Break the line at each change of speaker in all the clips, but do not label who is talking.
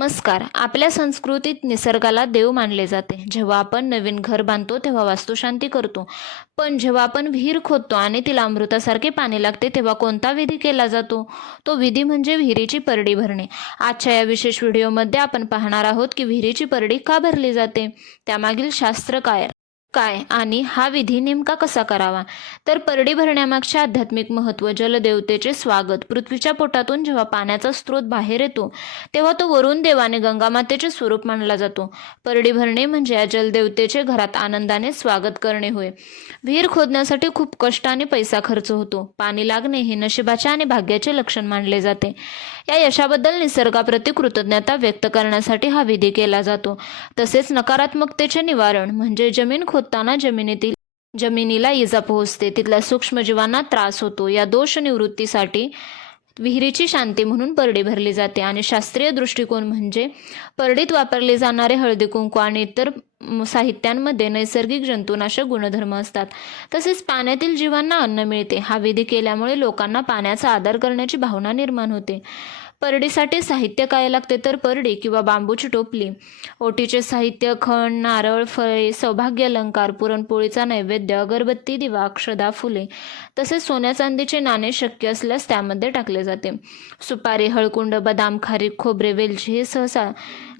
नमस्कार. आपल्या संस्कृतीत निसर्गाला देव मानले जाते. जेव्हा आपण नवीन घर बांधतो तेव्हा वास्तुशांती करतो. पण जेव्हा आपण विहीर खोदतो आणि तिला अमृतासारखे पाणी लागते तेव्हा कोणता विधी केला जातो? तो विधी म्हणजे विहिरीची परडी भरणे. आजच्या या विशेष व्हिडिओमध्ये आपण पाहणार आहोत की विहिरीची परडी का भरली जाते? त्यामागील शास्त्र काय? काय आणि हा विधी नेमका कसा करावा? तर परडी भरण्यामागचे आध्यात्मिक महत्त्व जलदेवतेचे स्वागत पृथ्वीच्या पोटातून जेव्हा पाण्याचा स्रोत बाहेर येतो तेव्हा तो वरुण देवाने गंगामातेचे स्वरूप मानला जातो. परडी भरणे म्हणजे या जलदेवतेचे घरात आनंदाने स्वागत करणे होय. विहीर खोदण्यासाठी खूप कष्ट आणि पैसा खर्च होतो. पाणी लागणे हे नशिबाचे आणि भाग्याचे लक्षण मानले जाते. या यशाबद्दल निसर्गाप्रती कृतज्ञता व्यक्त करण्यासाठी हा विधी केला जातो. तसेच नकारात्मकतेचे निवारण म्हणजे जमीन खोद खोदताना जमिनीतील जमिनीला इजा पोहोचते. तिथल्या सूक्ष्मजीवांना त्रास होतो. या दोष निवृत्तीसाठी विहिरीची शांती म्हणून परडी भरली जाते आणि शास्त्रीय दृष्टिकोन म्हणजे परडीत वापरले जाणारे हळदी कुंकू आणि इतर साहित्यांमध्ये नैसर्गिक जंतुनाशक गुणधर्म असतात. तसेच पाण्यातील जीवांना अन्न मिळते. हा विधी केल्यामुळे लोकांना पाण्याचा आदर करण्याची भावना निर्माण होते. परडीसाठी साहित्य काय लागते तर परडी किंवा बांबूची टोपली. ओटीचे साहित्य खण नारळ फळे सौभाग्य अलंकार पुरणपोळीचा नैवेद्य अगरबत्ती दिवा अक्षदा फुले. तसेच सोन्या चांदीचे नाणे शक्य असल्यास त्यामध्ये टाकले जाते. सुपारी हळकुंड बदाम खारीक खोबरे वेलची हे सहसा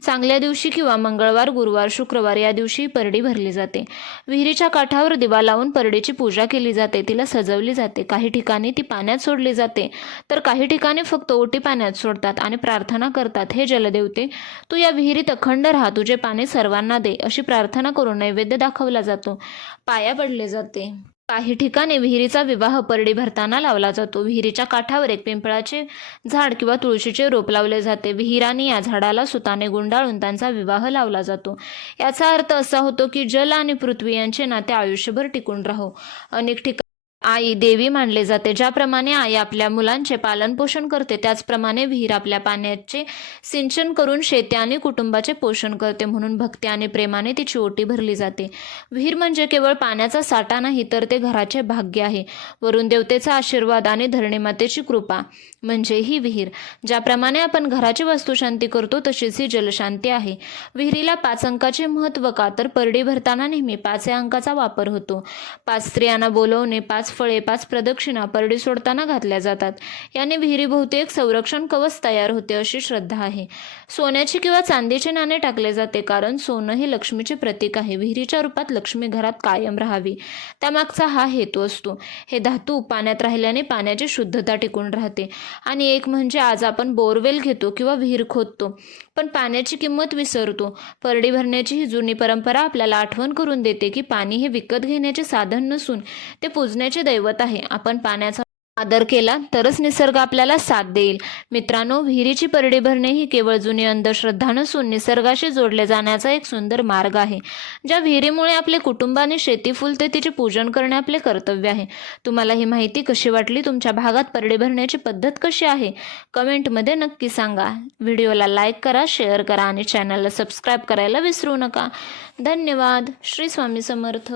चांगल्या दिवशी किंवा मंगळवार गुरुवार शुक्रवार या दिवशी परडी भरली जाते. विहिरीच्या काठावर दिवा लावून परडीची पूजा केली जाते. तिला सजवली जाते. काही ठिकाणी ती पाण्यात सोडली जाते. तर काही ठिकाणी फक्त ओटी पाण्यात सोड सोडतात आणि प्रार्थना करतात हे जलदेवते तू या विहिरीत अखंड राहा तुझे पाणी सर्वांना दे अशी प्रार्थना करून नैवेद्य दाखवला जातो. पाया पडले जाते. काही ठिकाणी विहिरीचा विवाह परडी भरताना लावला जातो. विहिरीच्या काठावर एक पिंपळाचे झाड किंवा तुळशीचे रोप लावले जाते. विहिराने या झाडाला सुताने गुंडाळून त्यांचा विवाह लावला जातो. याचा अर्थ असा होतो की जल आणि पृथ्वी यांचे नाते आयुष्यभर टिकून राहो. अनेक ठिकाणी आई देवी मानले जाते. ज्याप्रमाणे आई आपल्या मुलांचे पालनपोषण करते त्याचप्रमाणे विहीर आपल्या पाण्याचे सिंचन करून शेती आणि कुटुंबाचे पोषण करते म्हणून भक्ती आणि प्रेमाने तिची ओटी भरली जाते. विहीर म्हणजे केवळ पाण्याचा साठा नाही तर ते घराचे भाग्य आहे. वरुण देवतेचा आशीर्वाद आणि धरणीमातेची कृपा म्हणजे ही विहीर. ज्याप्रमाणे आपण घराची वस्तुशांती करतो तशीच ही जलशांती आहे. विहिरीला पाच अंकाचे महत्त्व का? तर परडी भरताना नेहमी पाच या अंकाचा वापर होतो. पाच स्त्रियांना बोलवणे पाच फळे पाच प्रदक्षिणा परडी सोडताना घातल्या जातात. याने विहिरीभोवती एक संरक्षण कवच तयार होते अशी श्रद्धा आहे. सोन्याची किंवा चांदीचे नाणे टाकले जाते कारण सोनं हे लक्ष्मीचे प्रतीक आहे. विहिरीच्या रूपात लक्ष्मी घरात कायम राहावी. त्यामागचा हा हेतू असतो. हे धातू पाण्यात राहिल्याने पाण्याची शुद्धता टिकून राहते. आणि एक म्हणजे आज आपण बोरवेल घेतो किंवा विहीर खोदतो. पण पाण्याची किंमत विसरतो. परडी भरण्याची ही जुनी परंपरा आपल्याला आठवण करून देते की पाणी हे विकत घेण्याचे साधन नसून ते पूजण्याचे दैवत आहे. आपण पाण्याचा आदर केला तरच निसर्ग आपल्याला साथ देईल. मित्रांनो विहिरीची परडी भरणे ही केवळ जुनी अंधश्रद्धा नसून निसर्गाशी जोडले जाण्याचा एक सुंदर मार्ग आहे. ज्या विहिरीमुळे आपले कुटुंबाने शेती फुलते तिचे पूजन करणे आपले कर्तव्य आहे. तुम्हाला ही माहिती कशी वाटली? तुमच्या भागात परडी भरण्याची पद्धत कशी आहे? कमेंटमध्ये नक्की सांगा. व्हिडिओला लाईक करा शेअर करा आणि चॅनलला सबस्क्राईब करायला विसरू नका. धन्यवाद. श्री स्वामी समर्थ.